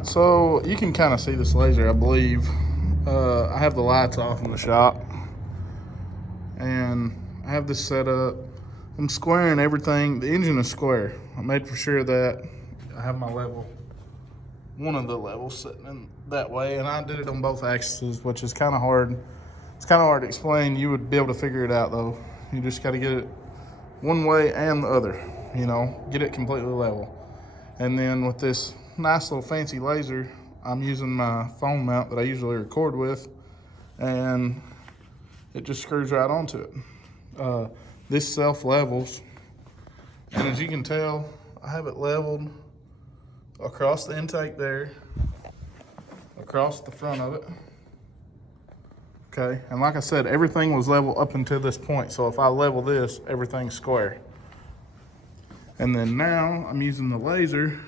Alright, so you can kind of see this laser, I believe. I have the lights off in the shop. And I have this set up. I'm squaring everything. The engine is square. I made for sure that I have my level, one of the levels sitting in that way. And I did it on both axes, which is kind of hard. It's kind of hard to explain. You would be able to figure it out though. You just got to get it one way and the other, you know, get it completely level. And then with this nice little fancy laser, I'm using my phone mount that I usually record with, and it just screws right onto it. This self-levels, and as you can tell, I have it leveled across the intake there, across the front of it. Okay, and like I said, everything was level up until this point, so if I level this, everything's square. And then now I'm using the laser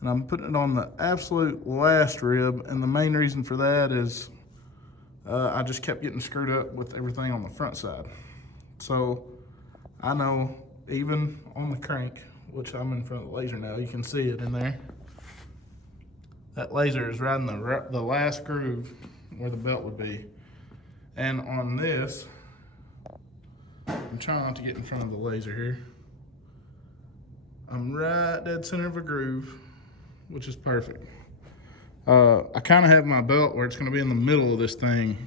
and I'm putting it on the absolute last rib, and the main reason for that is I just kept getting screwed up with everything on the front side. So I know even on the crank, which I'm in front of the laser now, you can see it in there. That laser is right in the last groove where the belt would be. And on this, I'm trying not to get in front of the laser here. I'm right dead center of a groove, which is perfect. I kind of have my belt where it's going to be in the middle of this thing.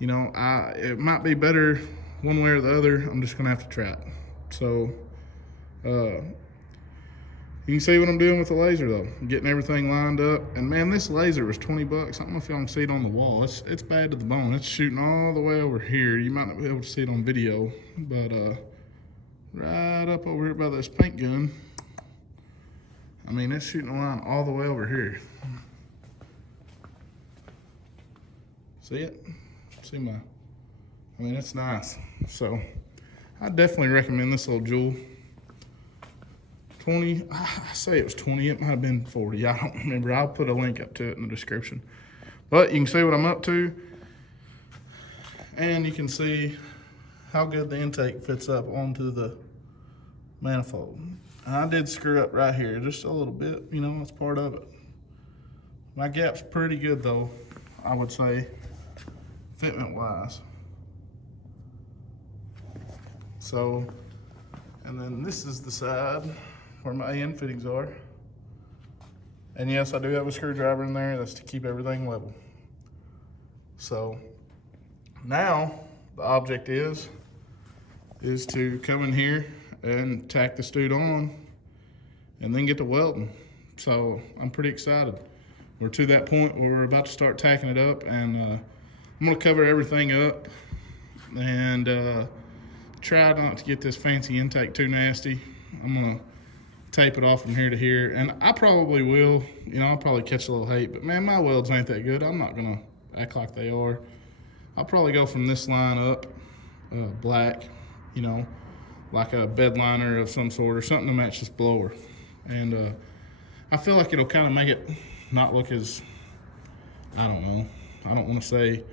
It might be better one way or the other. I'm just going to have to try it. So, you can see what I'm doing with the laser though. I'm getting everything lined up. And man, this laser was 20 bucks. I don't know if y'all can see it on the wall. It's bad to the bone. It's shooting all the way over here. You might not be able to see it on video, but right up over here by this paint gun, I mean, it's shooting a line all the way over here. See it? See I mean, it's nice. So I definitely recommend this little jewel. 20, I say it was 20, it might have been 40, I don't remember. I'll put a link up to it in the description. But you can see what I'm up to, and you can see how good the intake fits up onto the manifold. And I did screw up right here just a little bit, you know, that's part of it. My gap's pretty good though, I would say, fitment wise. So, and then this is the side where my end fittings are. And yes, I do have a screwdriver in there. That's to keep everything level. So now the object is to come in here and tack this dude on and then get to welding. So I'm pretty excited. We're to that point where we're about to start tacking it up, and I'm gonna cover everything up and try not to get this fancy intake too nasty. I'm gonna tape it off from here to here, and I probably will, you know, I'll probably catch a little hate, but man, my welds ain't that good. I'm not gonna act like they are. I'll probably go from this line up, black, you know, like a bed liner of some sort or something to match this blower. And I feel like it'll kind of make it not look as, I don't know, I don't want to say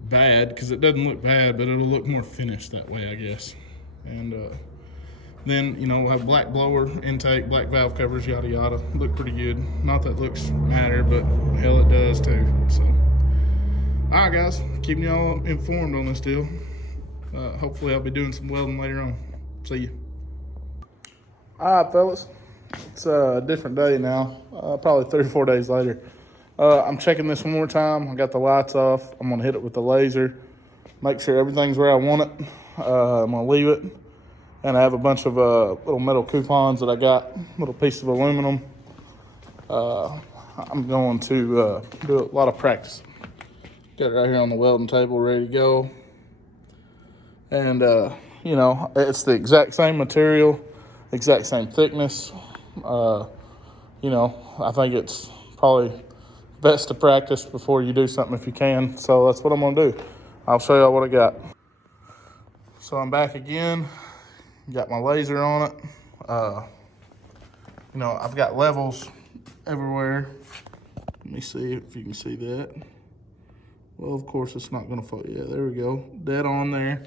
bad, because it doesn't look bad, but it'll look more finished that way, I guess. And then, you know, we'll have black blower intake, black valve covers, yada yada. Look pretty good. Not that it looks matter, but hell, it does too. So, all right, guys, keeping y'all informed on this deal. Hopefully, I'll be doing some welding later on. See you. All right, fellas. It's a different day now. Probably 3 or 4 days later. I'm checking this one more time. I got the lights off. I'm gonna hit it with the laser, make sure everything's where I want it. I'm gonna leave it, and I have a bunch of little metal coupons that I got, little pieces of aluminum. I'm going to do a lot of practice. Got it right here on the welding table, ready to go. And you know, it's the exact same material, exact same thickness. You know, I think it's probably best to practice before you do something if you can. So that's what I'm gonna do. I'll show y'all what I got. So I'm back again. Got my laser on it. You know, I've got levels everywhere. Let me see if you can see that. Well, of course it's not gonna fall. Yeah, there we go. Dead on there.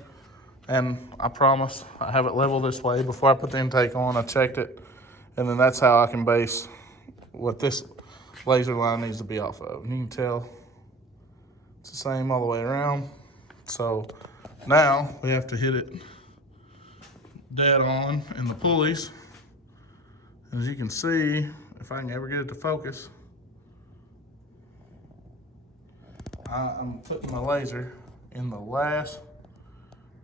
And I promise I have it level this way. Before I put the intake on, I checked it, And then that's how I can base what this laser line needs to be off of. And you can tell it's the same all the way around. So now we have to hit it dead on in the pulleys. As you can see, if I can ever get it to focus, I'm putting my laser in the last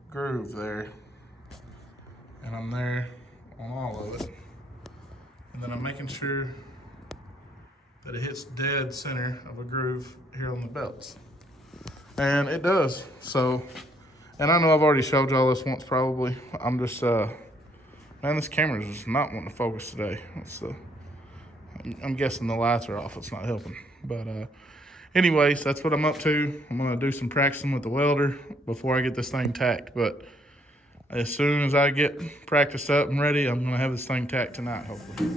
groove there, and I'm there on all of it. And then I'm making sure that it hits dead center of a groove here on the belts. And it does. So, and I know I've already showed y'all this once probably. I'm just, man, this camera's just not wanting to focus today. I'm guessing the lights are off, it's not helping. But anyways, that's what I'm up to. I'm gonna do some practicing with the welder before I get this thing tacked. But as soon as I get practiced up and ready, I'm gonna have this thing tacked tonight, hopefully.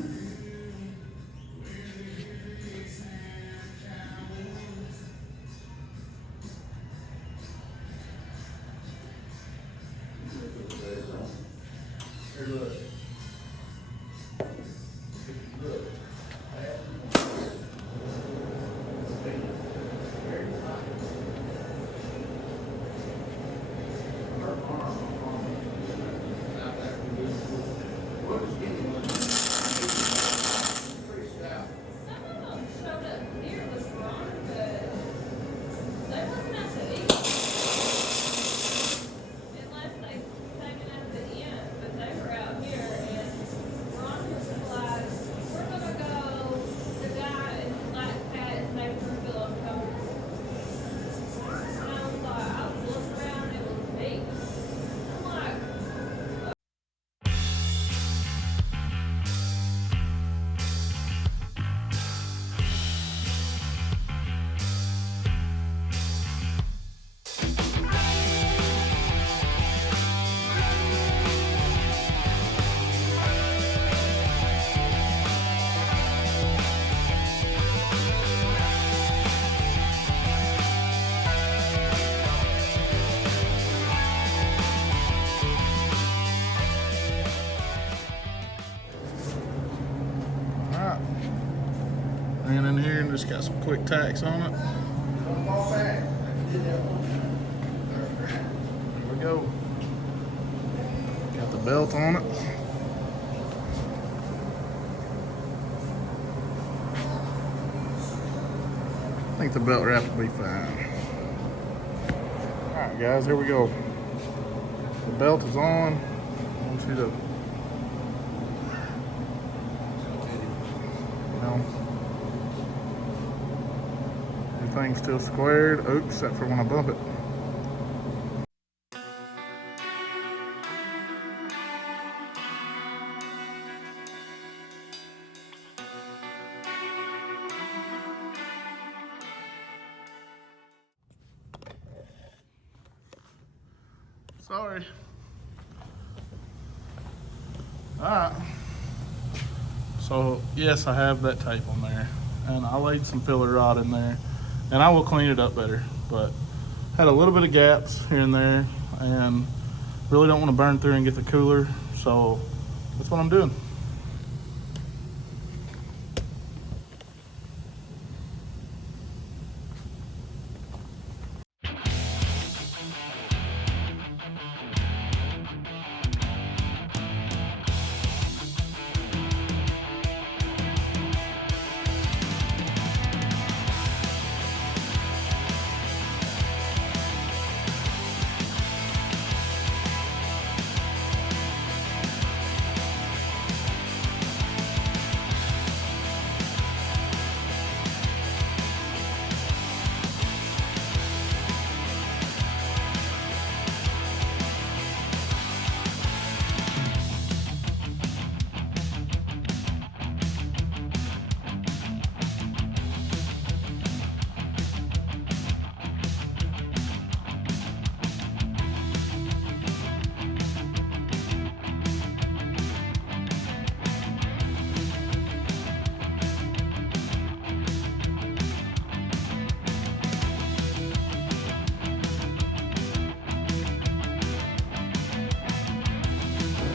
And in here, and just got some quick tacks on it. There we go. Got the belt on it. I think the belt wrap will be fine. Alright guys, here we go. The belt is on. I want you to, everything's still squared. Oops, except for when I bump it. Sorry. Alright. So, yes, I have that tape on there. And I laid some filler rod in there. And I will clean it up better. But had a little bit of gaps here and there. And really don't want to burn through and get the cooler. So, that's what I'm doing.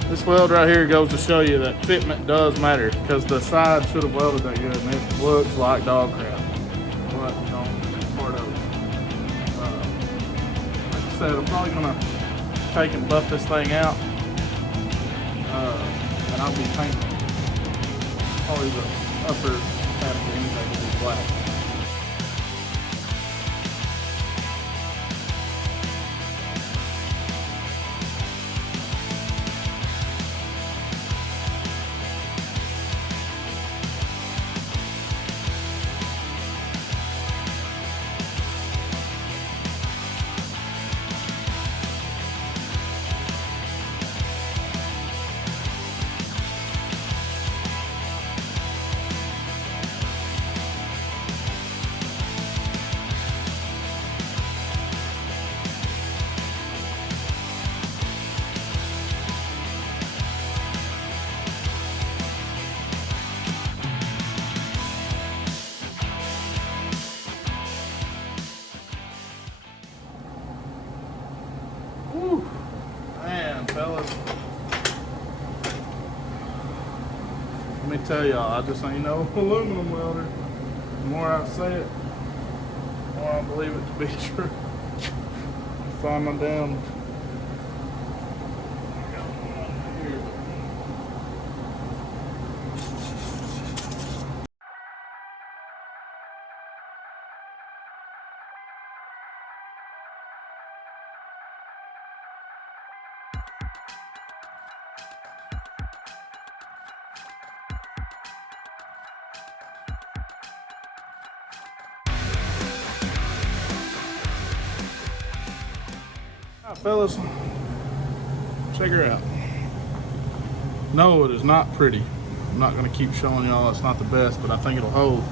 This weld right here goes to show you that fitment does matter, because the side should have welded that good and it looks like dog crap. But you know, it's part of it. Like I said, I'm probably gonna take and buff this thing out, and I'll be painting probably the upper half of the intake will be black. Whew. Man, fellas. Let me tell y'all, I just ain't no aluminum welder. The more I say it, the more I believe it to be true. Find my damn. I got one here. Alright, fellas, check her out. No, it is not pretty. I'm not going to keep showing y'all it's not the best, but I think it'll hold.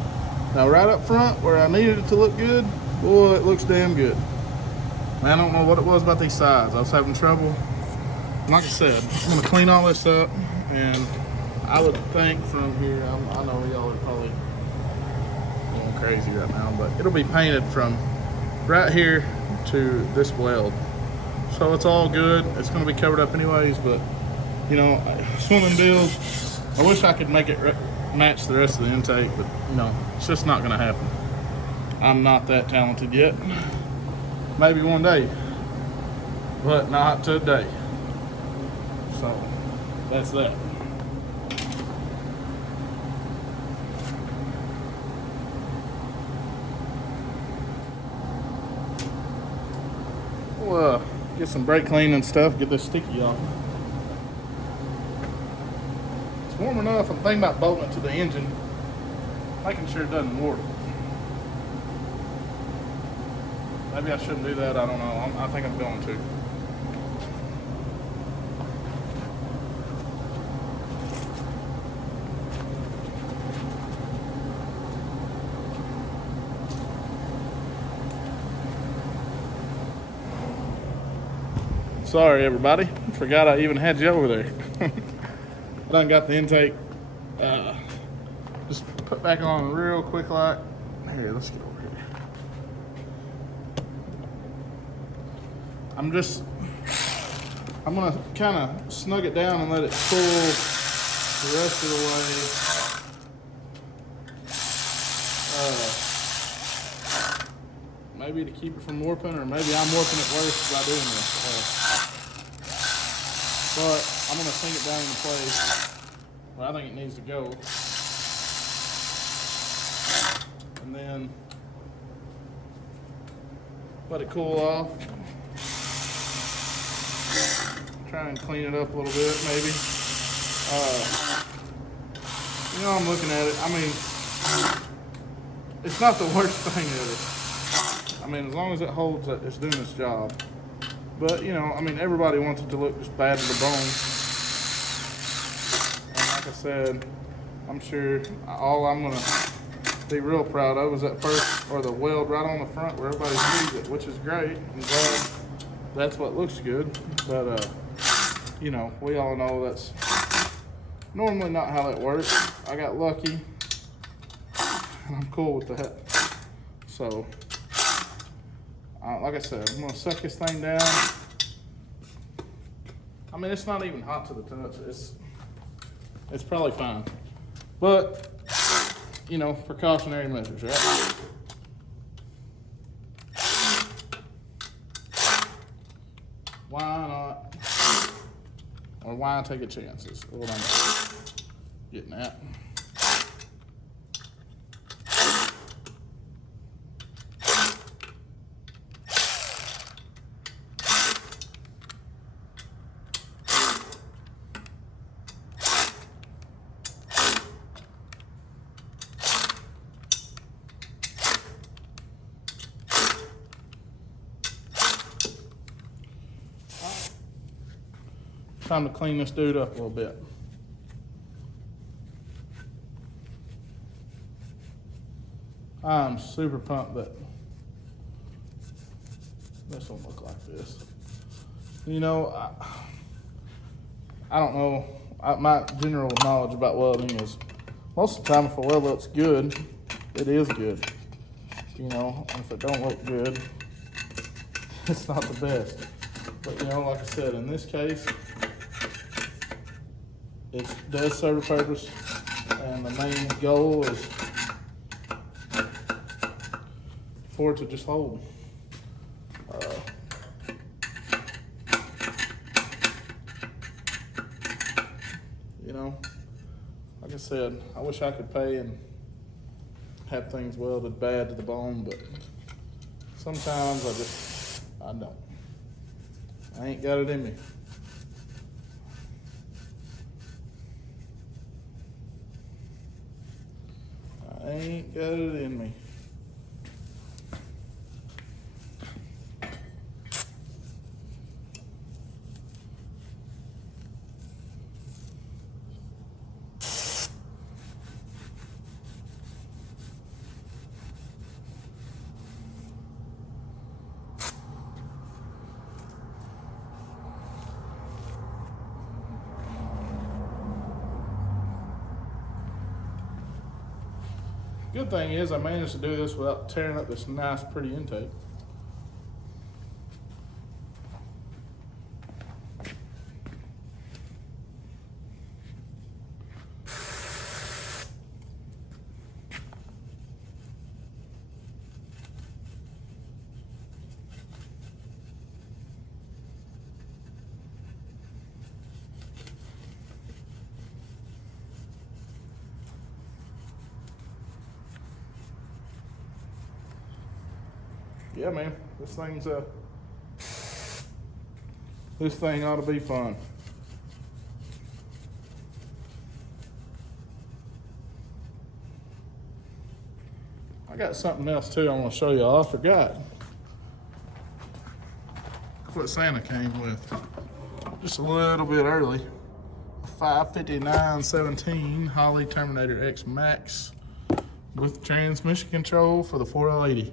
Now, right up front where I needed it to look good, boy, it looks damn good. Man, I don't know what it was about these sides. I was having trouble. Like I said, I'm going to clean all this up, and I would think from here, I know y'all are probably going crazy right now, but it'll be painted from right here to this weld. So it's all good. It's going to be covered up anyways, but you know, it's one of them deals. I wish I could make it match the rest of the intake, but you know, it's just not going to happen. I'm not that talented yet. Maybe one day, but not today. So that's that. We'll get some brake clean and stuff, get this sticky off. It's warm enough. I'm thinking about bolting it to the engine, making sure it doesn't warp. Maybe I shouldn't do that, I don't know. I think I'm going to. Sorry everybody, forgot I even had you over there. I done got the intake just put back on real quick like. Here, let's get over here. I'm gonna kind of snug it down and let it pull the rest of the way. Maybe to keep it from warping, or maybe I'm warping it worse by doing this. But I'm gonna sink it down into place where I think it needs to go. And then let it cool off. Try and clean it up a little bit, maybe. You know, I'm looking at it. I mean, it's not the worst thing ever. I mean, as long as it holds it, it's doing its job. But, you know, I mean, everybody wants it to look just bad to the bone. And like I said, I'm sure all I'm going to be real proud of is that first, or the weld right on the front where everybody sees it, which is great. I'm glad that's what looks good. But, you know, we all know that's normally not how that works. I got lucky, and I'm cool with that. So, like I said, I'm gonna suck this thing down. I mean, it's not even hot to the touch. It's probably fine. But, you know, precautionary measures, right? Why not? Or why take a chance is what I'm getting at. Time to clean this dude up a little bit. I'm super pumped that this will look like this. You know, I don't know. My general knowledge about welding is most of the time if a weld looks good, it is good. You know, if it don't look good, it's not the best. But you know, like I said, in this case, it does serve a purpose, and the main goal is for it to just hold. You know, like I said, I wish I could pay and have things welded bad to the bone, but sometimes I don't. I ain't got it in me. I ain't got it in me. Good thing is I managed to do this without tearing up this nice, pretty intake. Yeah, man, this thing ought to be fun. I got something else too I want to show y'all. I forgot. What Santa came with. Just a little bit early. A 55917 Holley Terminator X Max with transmission control for the 4L80.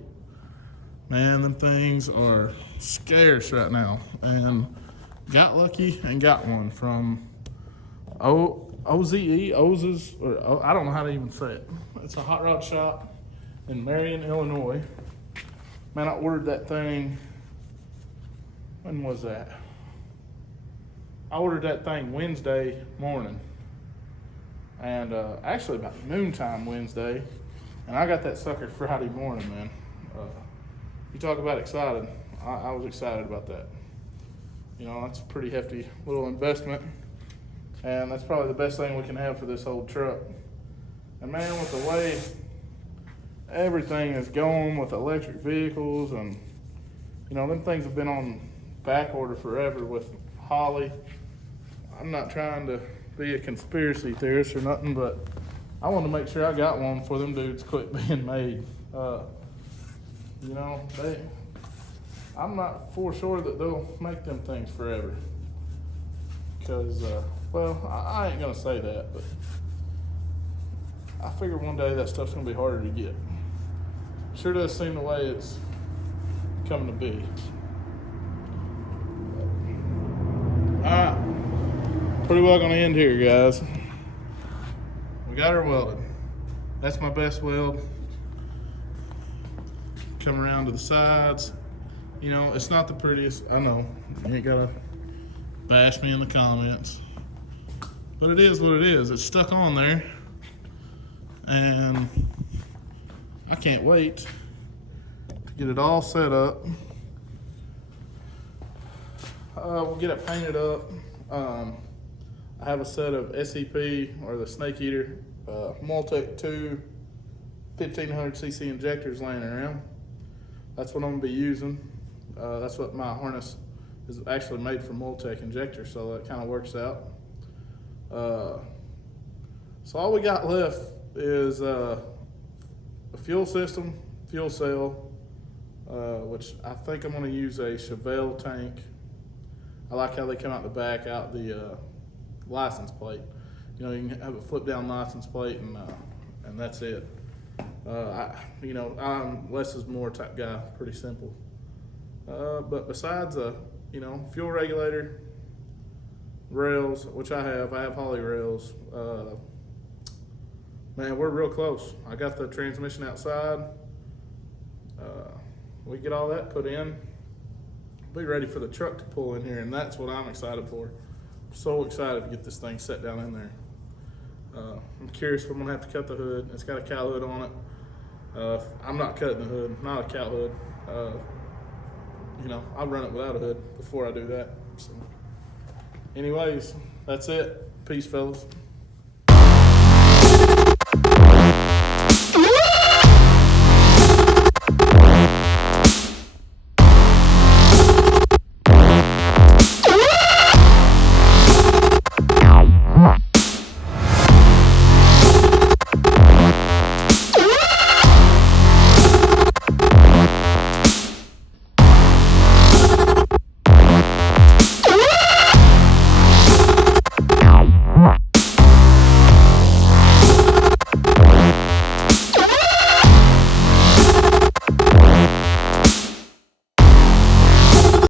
Man, them things are scarce right now, and got lucky and got one from Oz's, or I don't know how to even say it. It's a hot rod shop in Marion, Illinois. Man, I ordered that thing, when was that? I ordered that thing Wednesday morning, and actually about noontime Wednesday, and I got that sucker Friday morning, man. You talk about excited. I was excited about that. You know, that's a pretty hefty little investment, and that's probably the best thing we can have for this old truck. And man, with the way everything is going with electric vehicles, and you know, them things have been on back order forever with Holley. I'm not trying to be a conspiracy theorist or nothing, but I wanted to make sure I got one before them dudes quit being made. You know, I'm not for sure that they'll make them things forever. Because, well, I ain't gonna say that, but I figure one day that stuff's gonna be harder to get. Sure does seem the way it's coming to be. Alright, pretty well gonna end here, guys. We got her welded. That's my best weld. Come around to the sides. You know, it's not the prettiest. I know. You ain't gotta bash me in the comments. But it is what it is. It's stuck on there. And I can't wait to get it all set up. We'll get it painted up. I have a set of SEP, or the Snake Eater, Multec 2 1500cc injectors laying around. That's what I'm gonna be using. That's what my harness is actually made for Multec injectors, so that kind of works out. So all we got left is a fuel system, fuel cell, which I think I'm gonna use a Chevelle tank. I like how they come out the back, out the license plate. You know, you can have a flip down license plate, and that's it. I'm less is more type guy, pretty simple. But besides fuel regulator, rails, which I have Holley rails. Man, we're real close. I got the transmission outside. We get all that put in, be ready for the truck to pull in here, and that's what I'm excited for. So excited to get this thing set down in there. I'm curious if I'm gonna have to cut the hood. It's got a cow hood on it. I'm not cutting the hood, not a cow hood. I'll run it without a hood before I do that. So anyways, that's it. Peace, fellas.